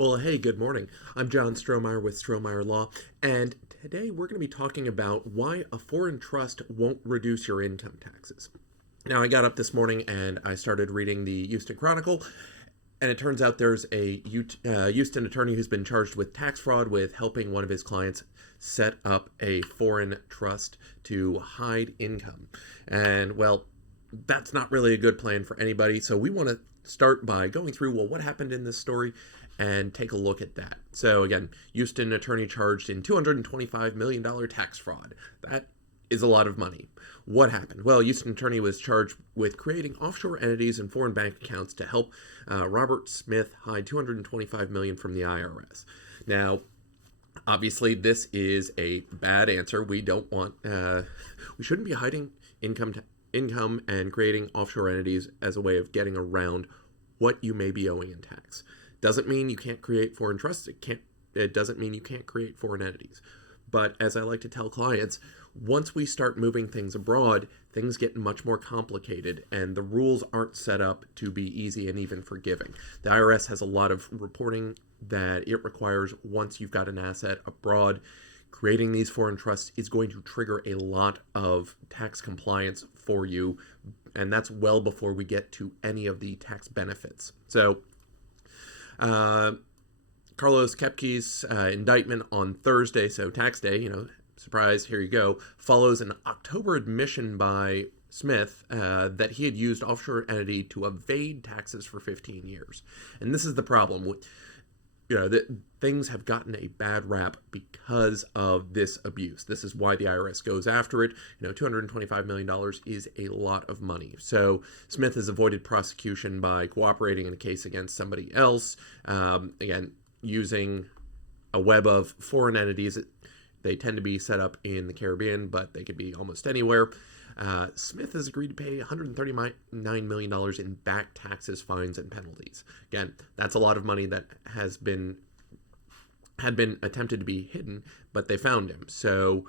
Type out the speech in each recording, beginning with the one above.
Well, hey, good morning. I'm John Strohmeyer with Strohmeyer Law, and today we're going to be talking about why a foreign trust won't reduce your income taxes. Now, I got up this morning and I started reading the Houston Chronicle, and it turns out there's a Houston attorney who's been charged with tax fraud with helping one of his clients set up a foreign trust to hide income. And, well, that's not really a good plan for anybody, so we want to start by going through, well, what happened in this story and take a look at that. So again, Houston attorney charged in $225 million tax fraud. That is a lot of money. What happened? Well, Houston attorney was charged with creating offshore entities and foreign bank accounts to help Robert Smith hide $225 million from the IRS. Now, obviously, this is a bad answer. We don't want, we shouldn't be hiding income and creating offshore entities as a way of getting around what you may be owing in tax. Doesn't mean you can't create foreign trusts. It doesn't mean you can't create foreign entities. But as I like to tell clients, once we start moving things abroad, things get much more complicated, and the rules aren't set up to be easy and even forgiving. The IRS has a lot of reporting that it requires once you've got an asset abroad. Creating these foreign trusts is going to trigger a lot of tax compliance for you, and that's well before we get to any of the tax benefits. So, Carlos Kepke's indictment on Thursday, so tax day, surprise, here you go, follows an October admission by Smith that he had used offshore entity to evade taxes for 15 years. And this is the problem. That things have gotten a bad rap because of this abuse. This is why the IRS goes after it. $225 million is a lot of money. So Smith has avoided prosecution by cooperating in a case against somebody else. Again, using a web of foreign entities. They tend to be set up in the Caribbean, but they could be almost anywhere. Smith has agreed to pay $139 million in back taxes, fines, and penalties. Again, that's a lot of money that had been attempted to be hidden, but they found him. So,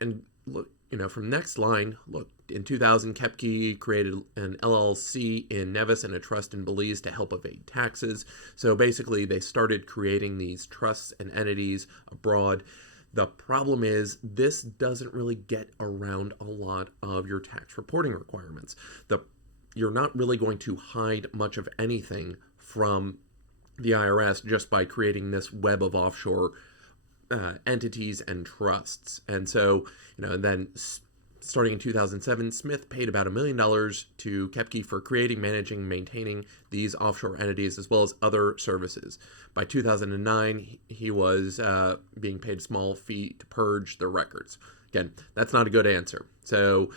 and look, from next line, look, in 2000, Kepke created an LLC in Nevis and a trust in Belize to help evade taxes. So basically, they started creating these trusts and entities abroad. The problem is this doesn't really get around a lot of your tax reporting requirements. You're not really going to hide much of anything from the IRS just by creating this web of offshore entities and trusts. And so, then starting in 2007, Smith paid about $1 million to Kepke for creating, managing, maintaining these offshore entities as well as other services. By 2009, he was being paid a small fee to purge the records. Again, that's not a good answer. So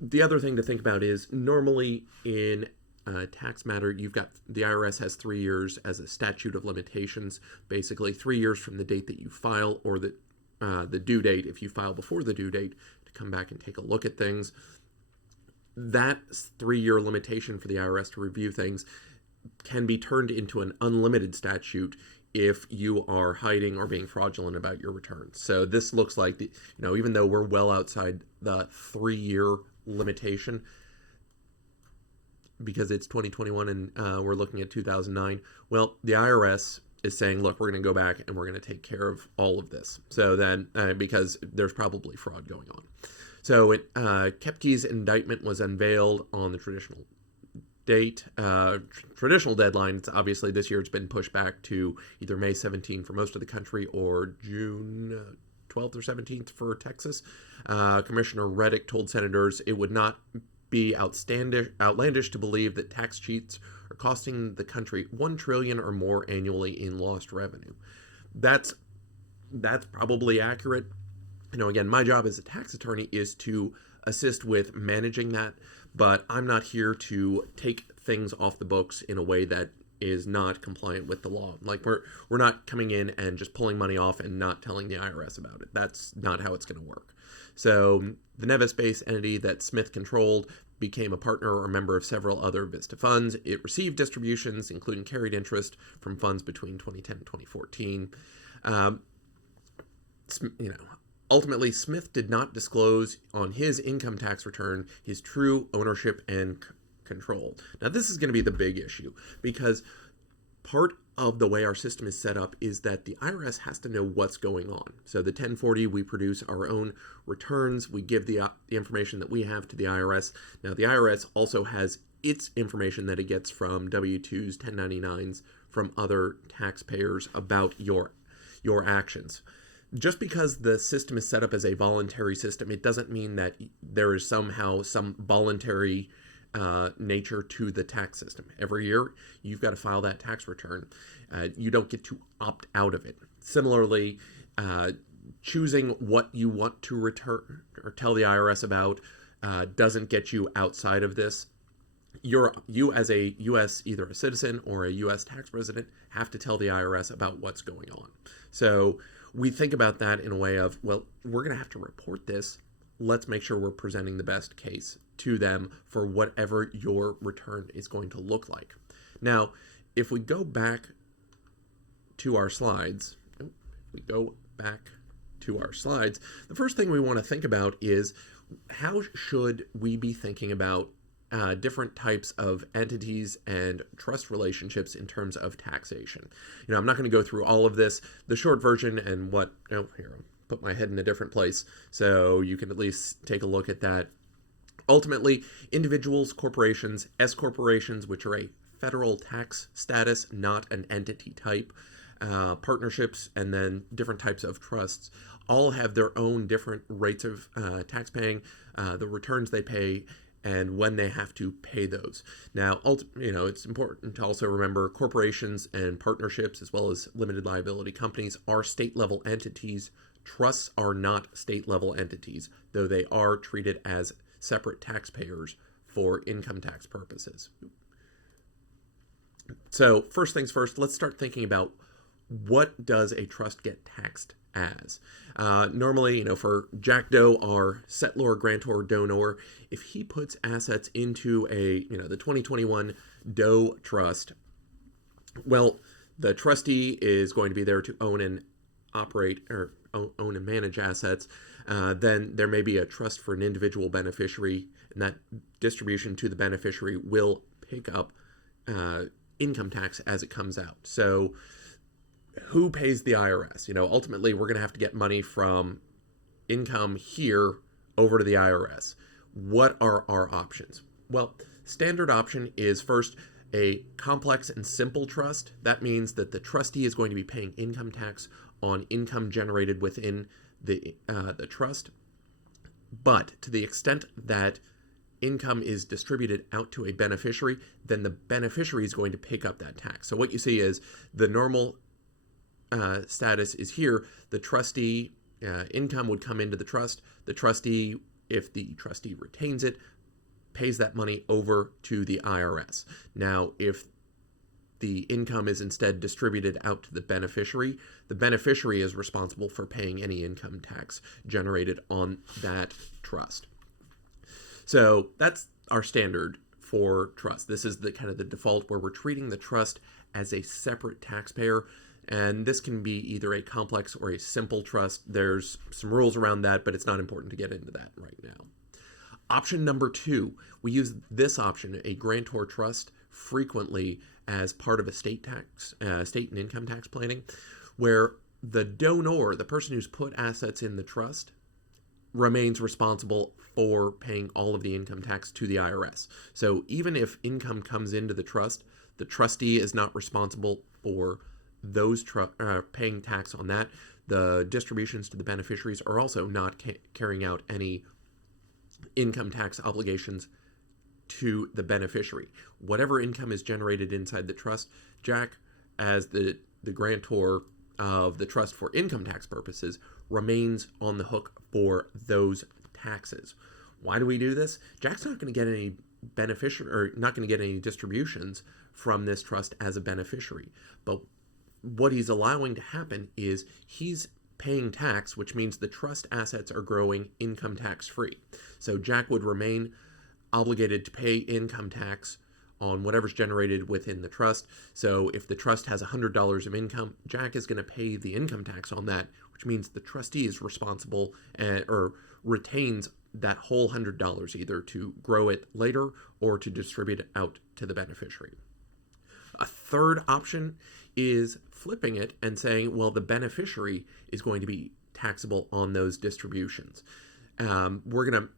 the other thing to think about is normally in a tax matter, you've got the IRS has 3 years as a statute of limitations, basically 3 years from the date that you file or the due date if you file before the due date to come back and take a look at things. That 3-year limitation for the IRS to review things can be turned into an unlimited statute if you are hiding or being fraudulent about your returns. So this looks like, even though we're well outside the 3-year limitation, because it's 2021 and we're looking at 2009, well, the IRS is saying, look, we're going to go back and we're going to take care of all of this. So then, because there's probably fraud going on. So Kepke's indictment was unveiled on the traditional date. Traditional deadline, obviously this year it's been pushed back to either May 17th for most of the country or June 12th or 17th for Texas. Commissioner Reddick told senators it would not be outlandish to believe that tax cheats are costing the country $1 trillion or more annually in lost revenue. That's probably accurate. Again, my job as a tax attorney is to assist with managing that, but I'm not here to take things off the books in a way that is not compliant with the law. Like we're not coming in and just pulling money off and not telling the IRS about it. That's not how it's going to work. So the Nevis-based entity that Smith controlled became a partner or member of several other Vista funds. It received distributions, including carried interest from funds between 2010 and 2014. Ultimately, Smith did not disclose on his income tax return his true ownership and control. Now, this is going to be the big issue because part of the way our system is set up is that the IRS has to know what's going on. So the 1040, we produce our own returns. We give the information that we have to the IRS. Now, the IRS also has its information that it gets from W-2s, 1099s, from other taxpayers about your actions. Just because the system is set up as a voluntary system, it doesn't mean that there is somehow some voluntary nature to the tax system. Every year, you've got to file that tax return. You don't get to opt out of it. Similarly, choosing what you want to return or tell the IRS about doesn't get you outside of this. You as a U.S. either a citizen or a U.S. tax resident have to tell the IRS about what's going on. So we think about that in a way of, well, we're going to have to report this. Let's make sure we're presenting the best case to them for whatever your return is going to look like. Now, if we go back to our slides, the first thing we want to think about is how should we be thinking about different types of entities and trust relationships in terms of taxation. I'm not going to go through all of this. The short version and here, I'll put my head in a different place so you can at least take a look at that. Ultimately, individuals, corporations, S corporations, which are a federal tax status, not an entity type, partnerships, and then different types of trusts, all have their own different rates of tax paying, the returns they pay, and when they have to pay those. Now, it's important to also remember corporations and partnerships, as well as limited liability companies, are state-level entities. Trusts are not state-level entities, though they are treated as separate taxpayers for income tax purposes. So first things first, let's start thinking about what does a trust get taxed as. Normally, for Jack Doe, our settlor, grantor, donor, if he puts assets into the 2021 Doe trust, well, the trustee is going to be there to own and operate or own and manage assets. Then there may be a trust for an individual beneficiary, and that distribution to the beneficiary will pick up income tax as it comes out. So who pays the IRS? Ultimately, we're going to have to get money from income here over to the IRS. What are our options? Well, standard option is first a complex and simple trust. That means that the trustee is going to be paying income tax on income generated within the trust. But to the extent that income is distributed out to a beneficiary, then the beneficiary is going to pick up that tax. So what you see is the normal status is here. The trustee income would come into the trust. The trustee, if the trustee retains it, pays that money over to the IRS. Now, if the income is instead distributed out to the beneficiary is responsible for paying any income tax generated on that trust. So that's our standard for trust. This is the kind of the default where we're treating the trust as a separate taxpayer. And this can be either a complex or a simple trust. There's some rules around that, but it's not important to get into that right now. Option number 2, we use this option, a grantor trust, frequently as part of a state and income tax planning, where the donor, the person who's put assets in the trust, remains responsible for paying all of the income tax to the IRS. So even if income comes into the trust, the trustee is not responsible for those paying tax on that. The distributions to the beneficiaries are also not carrying out any income tax obligations to the beneficiary. Whatever income is generated inside the trust, Jack, as the grantor of the trust for income tax purposes, remains on the hook for those taxes. Why do we do this? Jack's not going to get any not going to get any distributions from this trust as a beneficiary. But what he's allowing to happen is he's paying tax, which means the trust assets are growing income tax free. So Jack would remain obligated to pay income tax on whatever's generated within the trust. So if the trust has $100 of income, Jack is going to pay the income tax on that, which means the trustee is responsible or retains that whole $100 either to grow it later or to distribute it out to the beneficiary. A third option is flipping it and saying, well, the beneficiary is going to be taxable on those distributions. We're going to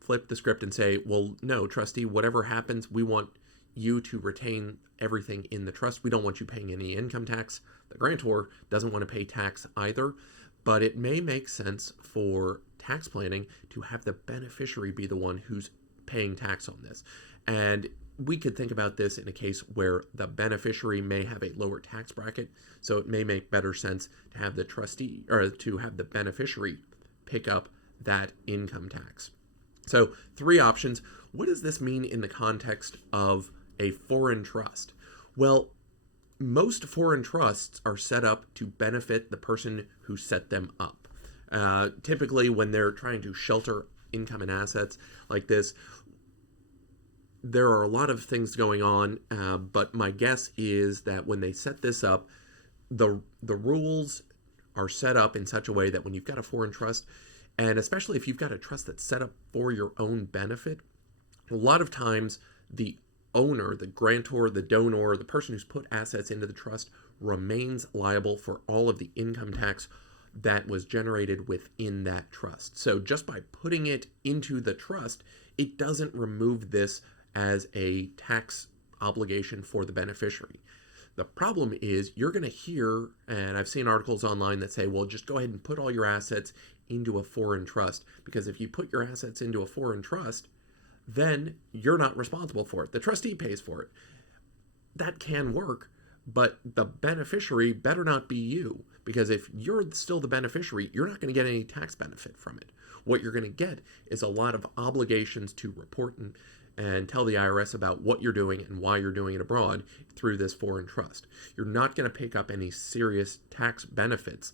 flip the script and say, well, no, trustee, whatever happens, we want you to retain everything in the trust. We don't want you paying any income tax. The grantor doesn't want to pay tax either, but it may make sense for tax planning to have the beneficiary be the one who's paying tax on this. And we could think about this in a case where the beneficiary may have a lower tax bracket, so it may make better sense to have the trustee or to have the beneficiary pick up that income tax. So 3 options. What does this mean in the context of a foreign trust? Well, most foreign trusts are set up to benefit the person who set them up. Typically, when they're trying to shelter income and assets like this, there are a lot of things going on, but my guess is that when they set this up, the rules are set up in such a way that when you've got a foreign trust, and especially if you've got a trust that's set up for your own benefit, a lot of times the owner, the grantor, the donor, the person who's put assets into the trust remains liable for all of the income tax that was generated within that trust. So just by putting it into the trust, it doesn't remove this as a tax obligation for the beneficiary. The problem is you're going to hear, and I've seen articles online that say, well, just go ahead and put all your assets into a foreign trust, because if you put your assets into a foreign trust, then you're not responsible for it. The trustee pays for it. That can work, but the beneficiary better not be you, because if you're still the beneficiary, you're not going to get any tax benefit from it. What you're going to get is a lot of obligations to report and tell the IRS about what you're doing and why you're doing it abroad through this foreign trust. You're not going to pick up any serious tax benefits.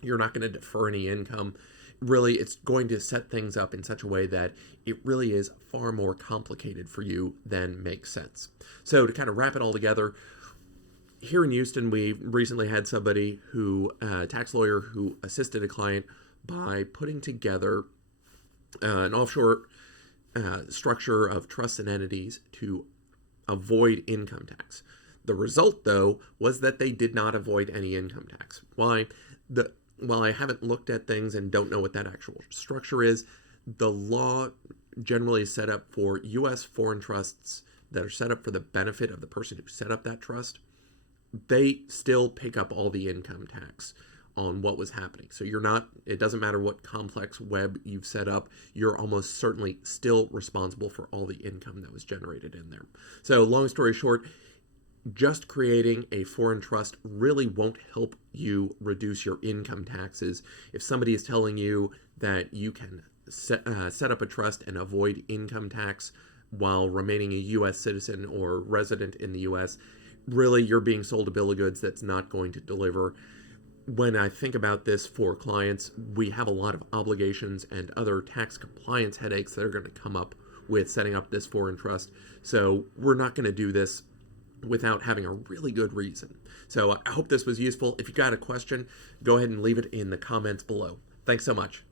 You're not going to defer any income. Really, it's going to set things up in such a way that it really is far more complicated for you than makes sense. So to kind of wrap it all together, here in Houston, we recently had somebody a tax lawyer who assisted a client by putting together an offshore structure of trusts and entities to avoid income tax. The result, though, was that they did not avoid any income tax. Why? While I haven't looked at things and don't know what that actual structure is, the law generally is set up for U.S. foreign trusts that are set up for the benefit of the person who set up that trust. They still pick up all the income tax on what was happening. So it doesn't matter what complex web you've set up, you're almost certainly still responsible for all the income that was generated in there. So long story short, just creating a foreign trust really won't help you reduce your income taxes. If somebody is telling you that you can set up a trust and avoid income tax while remaining a U.S. citizen or resident in the U.S., really you're being sold a bill of goods that's not going to deliver. When I think about this for clients, we have a lot of obligations and other tax compliance headaches that are going to come up with setting up this foreign trust. So we're not going to do this without having a really good reason. So I hope this was useful. If you got a question, go ahead and leave it in the comments below. Thanks so much.